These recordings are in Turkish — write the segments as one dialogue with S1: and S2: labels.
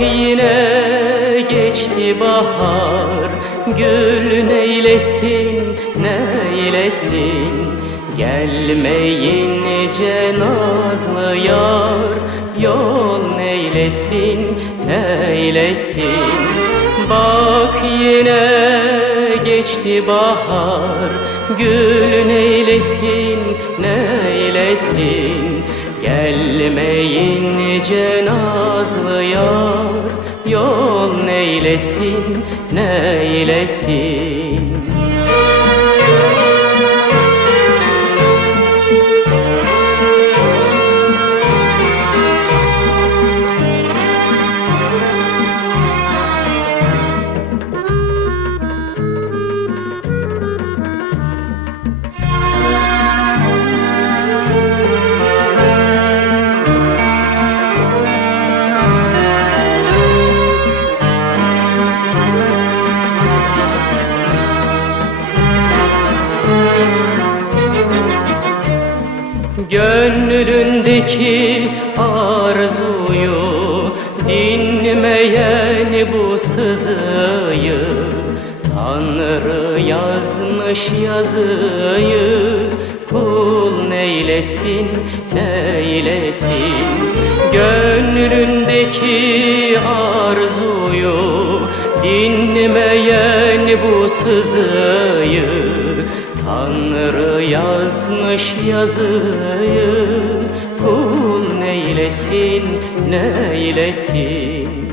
S1: yine geçti bahar. Gül neylesin neylesin? Gelmeyince nazlı yar. Yol neylesin neylesin? Bak yine geçti bahar. Gül neylesin neylesin? Gelmeyince nazlı yar Yol neylesin neylesin Gönlündeki arzuyu dinmeyen bu sızıyı Tanrı yazmış yazıyı kul neylesin neylesin? Gönlündeki arzuyu dinmeyen bu sızıyı Tanrı yazmış yazıyı Kul neylesin neylesin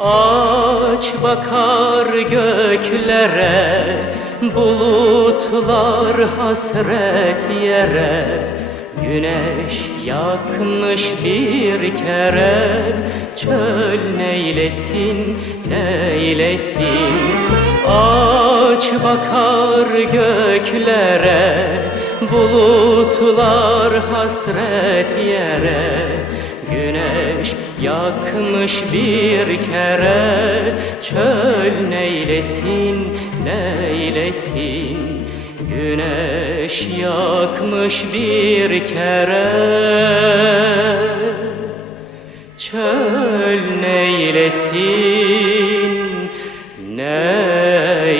S1: Aç bakar göklere Bulutlar hasret yere. Güneş yakmış bir kere Çöl neylesin neylesin? Aç bakar göklere Bulutlar hasret yere. Güneş yakmış bir kere. Çöl neylesin neylesin? Güneş yakmış bir kere. Çöl neylesin neylesin